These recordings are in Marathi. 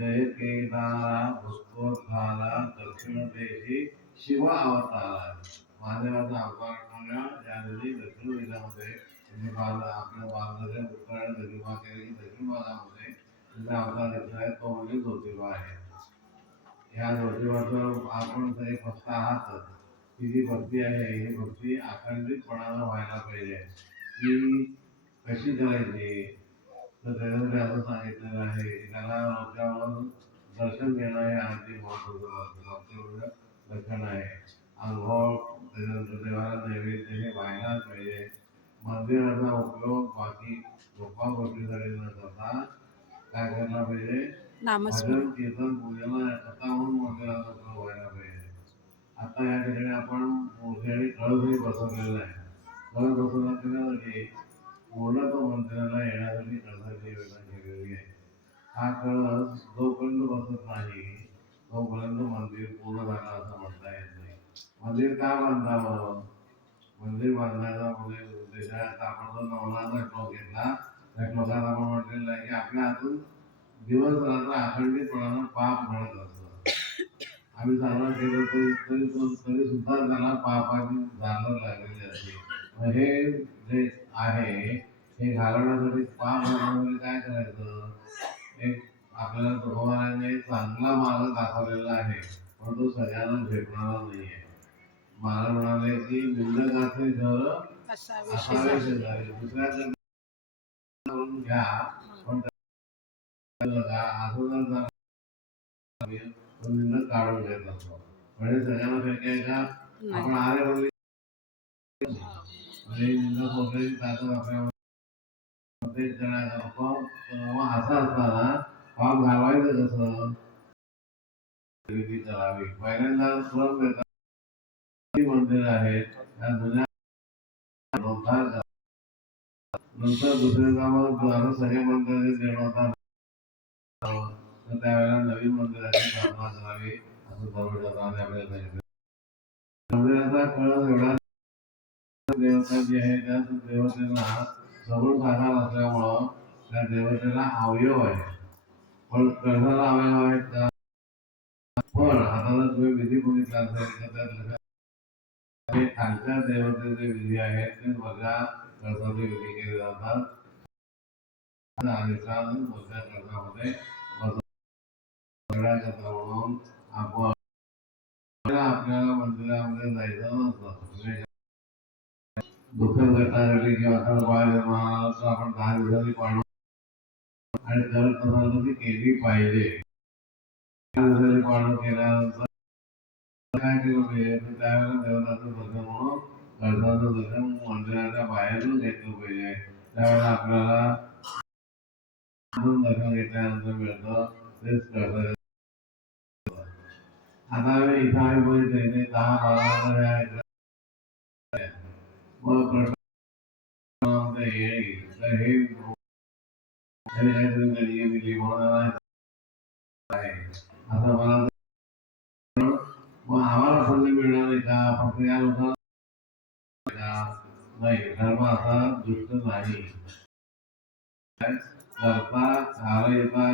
जय केदारा भूतोद्धारा दक्षिण शिव अवतार. महादेवाचा अवतार करणाऱ्या या दक्षिण वेदामध्ये त्यांनी बाल आपल्या बालमध्ये उत्तरायण दक्षिणा केली दक्षिण भागामध्ये त्यांचा अवतार घेतला आहे तो म्हणजे ज्योतिबा आहे. या ज्योतिबाचं आपण तरी फक्त आहातच. ही जी भक्ती आहे ही भक्ती आखंडितपणानं व्हायला पाहिजे. ती कशी करायची? तर त्याच्यामध्ये असं सांगितलेलं आहे की त्याला रोजच्यावर दर्शन घेणं हे आणखी महत्वाचं असतं. भक्तीमध्ये लक्षण आहे. आंघोळ त्याच्यानंतर देवाला नैवेद्य हे व्हायलाच पाहिजे. मंदिराचा उपयोग बाकी गोष्टीसाठी न करता काय करायला पाहिजे? भजन कीर्तन पूजेला स्वतःहून मंदिराचा उपयोग व्हायला पाहिजे. आता या ठिकाणी आपण मोठे आणि कळसही बसवलेला आहे कळस बसवला केल्यासाठी पूर्णत्व मंत्राला येण्यासाठी कळसाची योजना केलेली आहे हा कळस जोपर्यंत बसत नाही तोपर्यंत मंदिर पूर्ण झालं असं म्हणता येत नाही. मंदिर का बांधावं? मंदिर बांधायचा म्हणजे उद्देश आपण जो नवनाचा श्लोक घेतला. त्या श्लोकात आपण म्हटलेलं आहे की आपल्या हातून दिवस रात्र अखंडितपणानं पाप घडत असतं. आम्ही चांगला केलं तरी तरी तरी सुद्धा त्याला पापाची जाणं लागलेली असते. हे जे आहे हे घालवण्यासाठी पाप घालवण्यासाठी काय करायचं? एक आपल्याला भगवानाने चांगला मार्ग दाखवलेला आहे पण तो सगळ्यांना भेटणारा नाही आहे मला म्हणाले की निंदकाचे घर असावे शेजारी करून घ्या पण असं जर निंदक काढून घेत असतो. म्हणजे सगळ्यांना का आपण आरे बोलले म्हणजे निंदक वगैरे ताकद आपल्यावर तेच असताना घालवायचं कसं खरेदी करावी पहिल्यांदा देतात मंदिर आहेत त्या जुन्या नंतर दुसऱ्या मग सगळे मंदिर जीर्णोद्धार त्यावेळेला नवीन मंदिराची स्थापना करावी असं दरवर्षाप्रमाणे आपल्याला सांगितलं मंदिराचा कळस देवता जी आहे त्या देवतेला सगुण साकार असल्यामुळं त्या देवतेला अवयव आहे. पण कळसाला अवयव आहेत त्या पण आता जर तुम्ही विधी बघितला असेल तर त्या लक्षात खालच्या देवतेचे विधी आहेत ते वजा कळसाचे विधी केले जातात. अधिकार वजा कळसामध्ये आपण दहा दिवसांनी पाडू आणि करत नसाल ती केली पाहिजे दहा दिवसांनी पाडू केल्यानंतर काय केलं पाहिजे तर त्यावेळेला देवताचं दर्शन म्हणून दर्शन मंदिराच्या बाहेरून घेतलं पाहिजे त्यावेळेला आपल्याला दर्शन घेतल्यानंतर मिळतं तेच कळसाचं आता इथं आम्ही बघितलं दहा बारा मग प्रश्न आमचा हे आहे, तर हे त्याने मला मग आम्हाला संधी मिळणार नाही का फक्त या लोकांना नाही धर्म असा दुष्ट नाही करता कारयता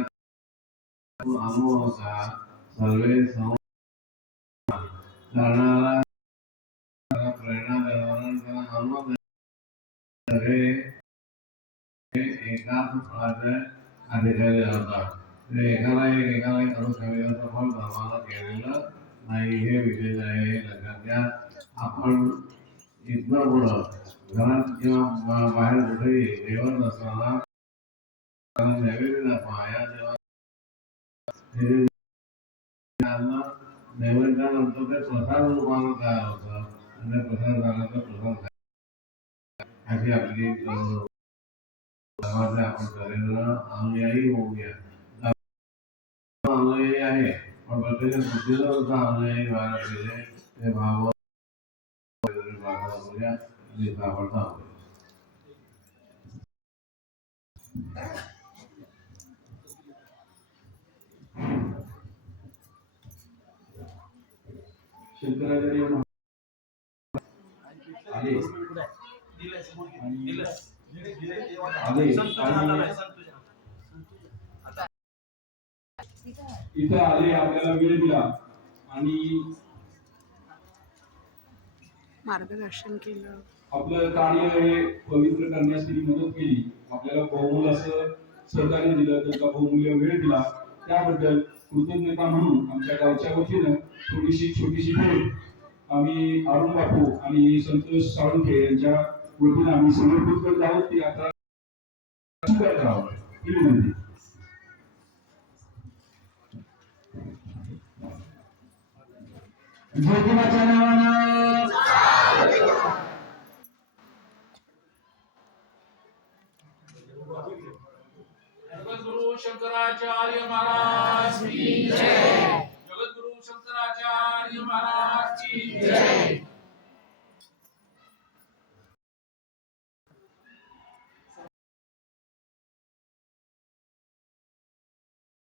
अनुभव सर्वे करणारा प्रेरणा देणारा आणि अनुभव सगळे हे अधिकारी होतात ते एकाला एक एकाला एक करून ठेवलेलं फळ धर्माला केलेलं नाही हे विशेष आहे हे लक्षात घ्या आपण इथनं पुढं घरात किंवा बाहेर कुठेही जेवण असताना नैवेद्य दाखवा या देवा हे नैवेद्यानंतर ते प्रसाद रूपानं तयार होतं आणि ते प्रसाद तर प्रसाद खायचा. अशी आपली अं, धर्माचे आपण करेल अनुयायी होऊया अनुयायी त्याच्या बुद्धीला काम नाही व्हायला पाहिजे ते भाव बाबा लिहिता पडता शंकराचार्य महा- आले आले आले आणि इथं आले आपल्याला वेळ दिला. आणि मार्गदर्शन केलं. आपलं कार्य हे पवित्र करण्यास मदत केली. आपल्याला बहुमूल्य असं सहकार्य दिलं त्याचा बहुमूल्य वेळ दिला. त्याबद्दल कृतज्ञता म्हणून आमच्या गावच्या वतीनं थोडीशी छोटीशी भेट आम्ही अरुण बापू आणि संतोष साळुंखे यांच्या वतीनं आम्ही समर्पित करत आहोत ती आता करावं ही विनंती ज्योतिबाच्या नावानं. जगद्गुरु शंकराचार्य महाराज की जगद्गुरु शंकराचार्य महाराज